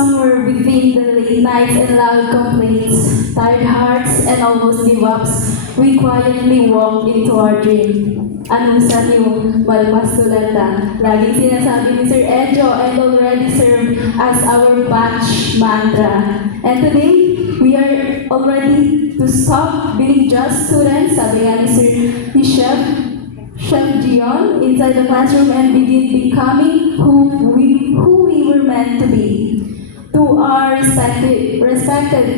Somewhere between the late nights and loud complaints, tired hearts and almost give-ups, we quietly walked into our dream. Anusan yung malpas tulanda. Laging sinasabi ni Sir Edjo and already served as our batch mantra. And today, we are already to stop being just students, sabi nga ni Chef Gion, inside the classroom and begin becoming who we were meant to be. To our respected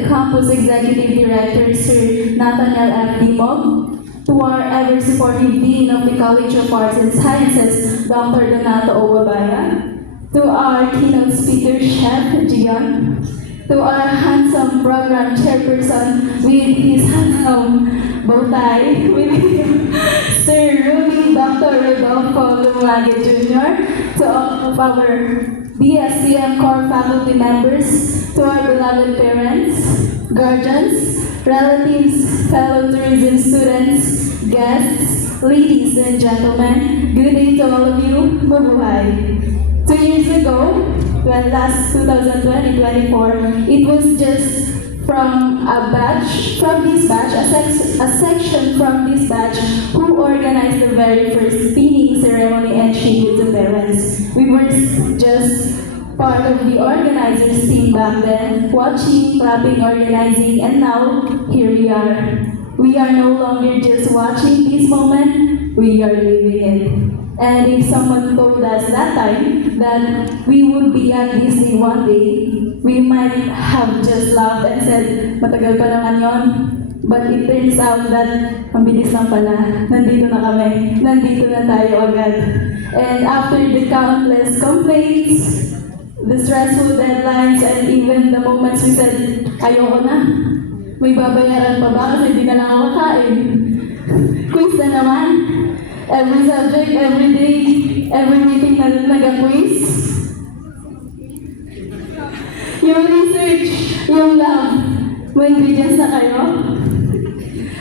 campus executive director, Sir Nathaniel F. Dimog, to our ever-supportive Dean of the College of Arts and Sciences, Dr. Donato Obabaya, to our keynote speaker, Chef Gian, to our handsome program chairperson with his handsome bow tie, with Sir Rudy Dr. Rodolfo Lumage Jr., to all of our BSCM core faculty members, to our beloved parents, guardians, relatives, fellow tourism students, guests, ladies and gentlemen, good day to all of you, mabuhay. 2 years ago, when last 2020-24, it was just from this batch, a section from this batch who organized the very first pinning ceremony and tribute to parents. We were just part of the organizers team back then, watching, clapping, organizing, and now here we are. We are no longer just watching this moment, we are living it. And if someone told us that time that we would be at Disney one day, we might have just laughed and said, matagal pa naman yon. But it turns out that ang bilis lang pala, nandito na kami, nandito na tayo agad. And after the countless complaints, the stressful deadlines, and even the moments we said, ayoko na, may babayaran pa ba kasi hindi na lang ako kain. Quiz na naman. Every subject, every day, every meeting na nag-quiz. Yung research, yung lab, may ingredients na kayo.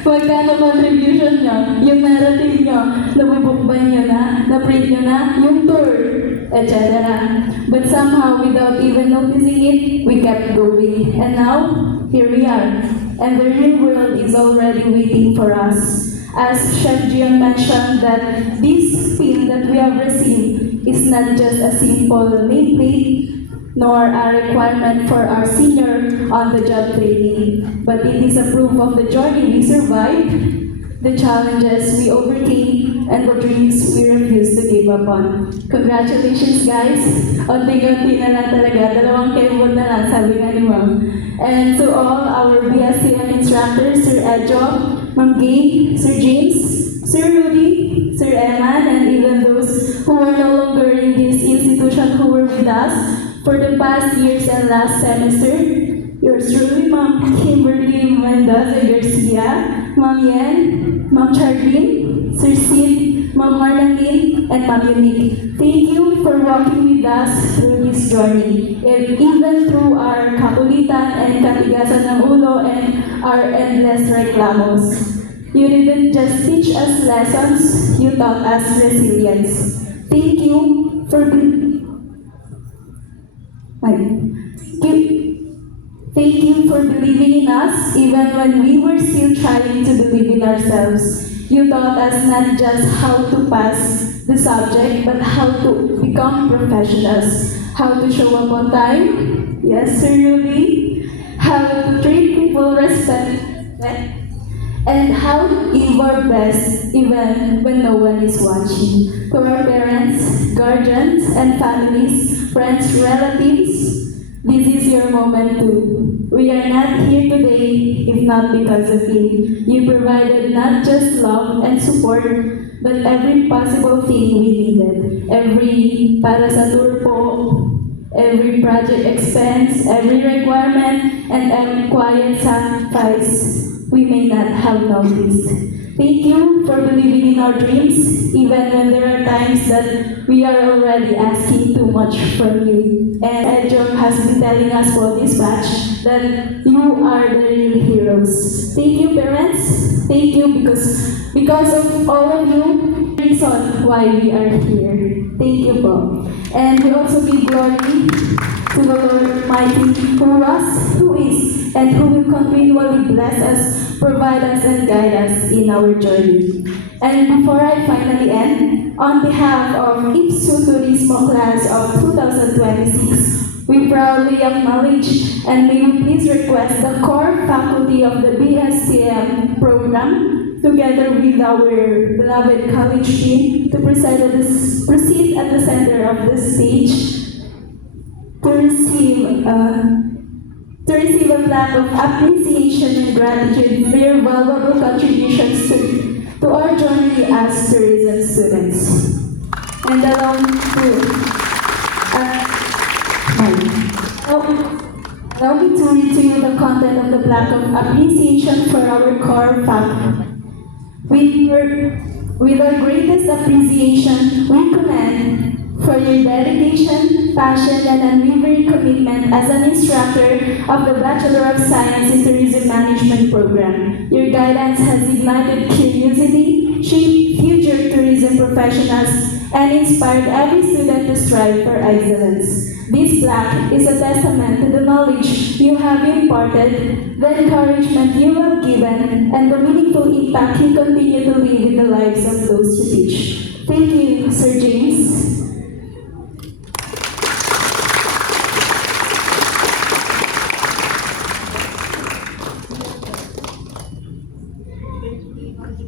Magkano contribution nyo, yung narrative nyo, nabubukban nyo na, na-print nyo na, yung tour, etc. But somehow, without even noticing it, we kept going. And now, here we are. And the real world is already waiting for us. As Chef Gian mentioned, that this pin that we have received is not just a simple nameplate, nor a requirement for our senior on-the-job training, but it is a proof of the journey we survived, the challenges we overcame, and the dreams we refused to give up on. Congratulations, guys! Unti-unti na lang talaga, 2 keyboard na lang, sabi nga ni Ma'am. And to all our BSCM instructors, Sir Edjo, Ma'am Gay, Sir James, Sir Rudy, Sir Eman, and even those who are no longer in this institution who were with us for the past years and last semester, yours truly, Ma'am Kimberly Mendoza Garcia, Ma'am Yen, Ma'am Charlene, Sir Sid, Ma'am Marlene, and Ma'am Unique. Thank you for walking with us through this journey. And even through our kakulitan and katigasan ng ulo and our endless reklamos. You didn't just teach us lessons, you taught us resilience. Thank you for Thank you for believing in us even when we were still trying to believe in ourselves. You taught us not just how to pass the subject, but how to become professionals. How to show up on time, yes, Sir Ruby. How to treat people respect, and how to give our best even when no one is watching. To our parents, guardians, and families, friends, relatives, this is your moment too. We are not here today if not because of you. You provided not just love and support, but every possible thing we needed. Every para sa tour po, every project expense, every requirement, and every quiet sacrifice we may not have noticed. Thank you for believing in our dreams, even when there are times that we are already asking too much from you. And Edjo has been telling us for this batch that you are the real heroes. Thank you, parents. Thank you because of all of you, reason why we are here. Thank you po. And we also give glory to the Lord Almighty, who was, who is, and who will continually bless us, provide us, and guide us in our journey. And before I finally end, on behalf of IPSU Turismo class of 2026, we proudly acknowledge and may we please request the core faculty of the BSCM program, together with our beloved college team, to proceed at the center of the stage to receive a plaque of appreciation and gratitude for your valuable contributions to our journey as tourism students. And allow me to read to you the content of the plaque of appreciation for our core faculty. With our greatest appreciation, we commend for your dedication, passion, and unwavering commitment as an instructor of the Bachelor of Science in Tourism Management program. Your guidance has ignited curiosity, shaped future tourism professionals, and inspired every student to strive for excellence. This plaque is a testament to the knowledge you have imparted, the encouragement you have given, and the meaningful impact you continue to leave in the lives of those you teach. Thank you, Sir James.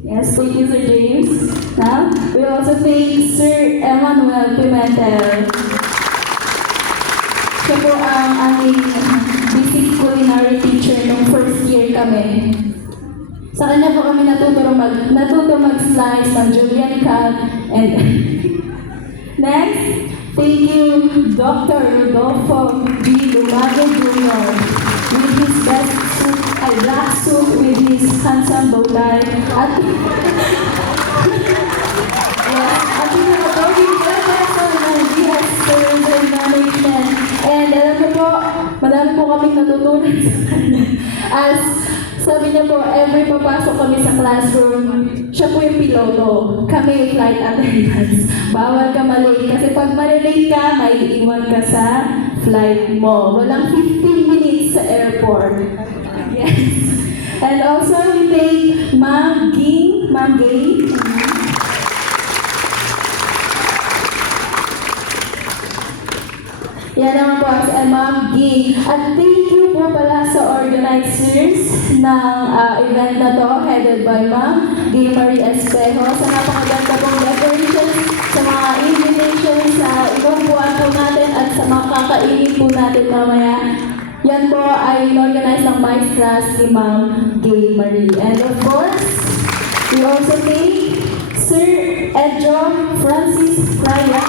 Yes, thank you, Sir James. Now, we also thank Sir Emmanuel Pimentel. Siya po ang aming basic culinary teacher nung first year kami. Sa kanya po kami natuto mag-slice ng Julian cut and next, thank you Dr. Rodolfo G. Lumago Jr. with his best suit, black suit with his handsome bow tie at pinaka-boging professor ng BS Tourism Management. And alam mo po, marami po kaming natutunan sa kanya. As sabi niya po, every papasok kami sa classroom, siya po yung piloto. Kami yung flight attendants. Bawal ka mali. Kasi pag malilate ka, may iwan ka sa flight mo. Walang 15 minutes sa airport. Yes. And also, we thank Ma'am Gay. Yan naman po si Ma'am Gay. At thank you po pala sa organizers ng event na to, headed by Ma'am Gay Marie Espejo, sa napakaganda pong decorations, sa mga invitations sa ibang buwan po natin at sa mga kakainin po natin mamaya. Yan po ay organized ng Maestras ni Ma'am Gay Marie. And of course, we also thank Sir Edjo Francis Fraya.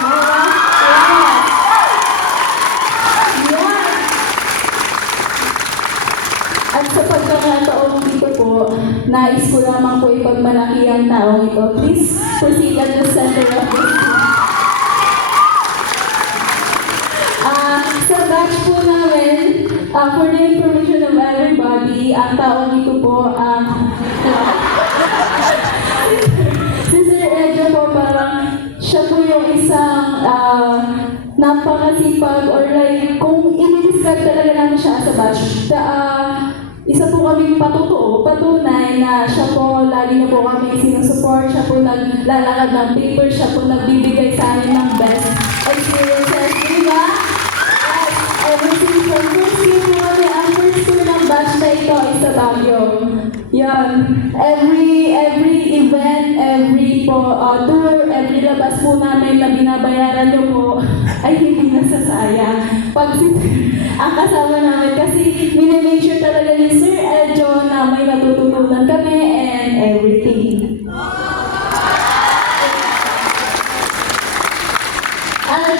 At sa pagkakataong dito po, nais ko lamang po ipagmalaki ang taong ito. Please proceed at the center of this. Sa batch po namin, for the information of everybody, ang taong ito po, si Sir Edjo po, parang siya po yung isang napakasipag or like, kung i-describe talaga namin siya sa batch, isa po kaming patunay na siya po, lagi na po kami sinusuport, siya po naglalakad ng paper, siya po nagbibigay sa amin ng best experiences, di ba? At ever since the first year po kami, ang first tour ng batch na ito is sa Baguio. Yan. Every event, every tour, every labas po namin na binabayaran nyo po ay hindi nasasayang. Pag ang kasama namin kasi minimake sure talaga ni Sir Edjo na may natututunan kami and everything. At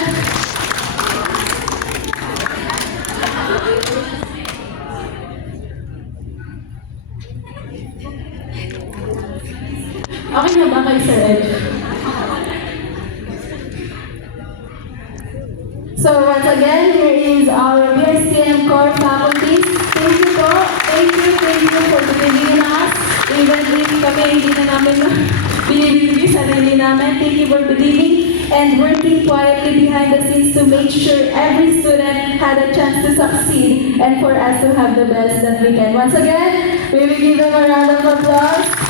okay na ba kay Sir Edjo? So once again, here is our BSCM core faculties. Thank you po. Thank you for believing in us. Even if kami hindi na namin binibigay sarili namin. Thank you for believing. and working quietly behind the scenes to make sure every student had a chance to succeed and for us to have the best that we can. Once again, we will give them a round of applause.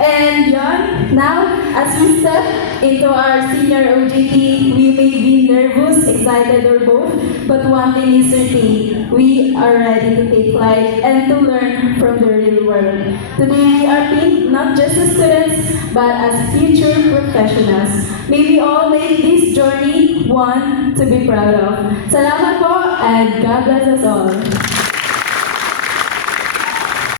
And John, now as we step into our senior OJT, we may be nervous, excited, or both, but one thing is certain, we are ready to take flight and to learn from the real world. Today we are picked not just as students, but as future professionals. May we all make this journey one to be proud of. Salamat po, and God bless us all.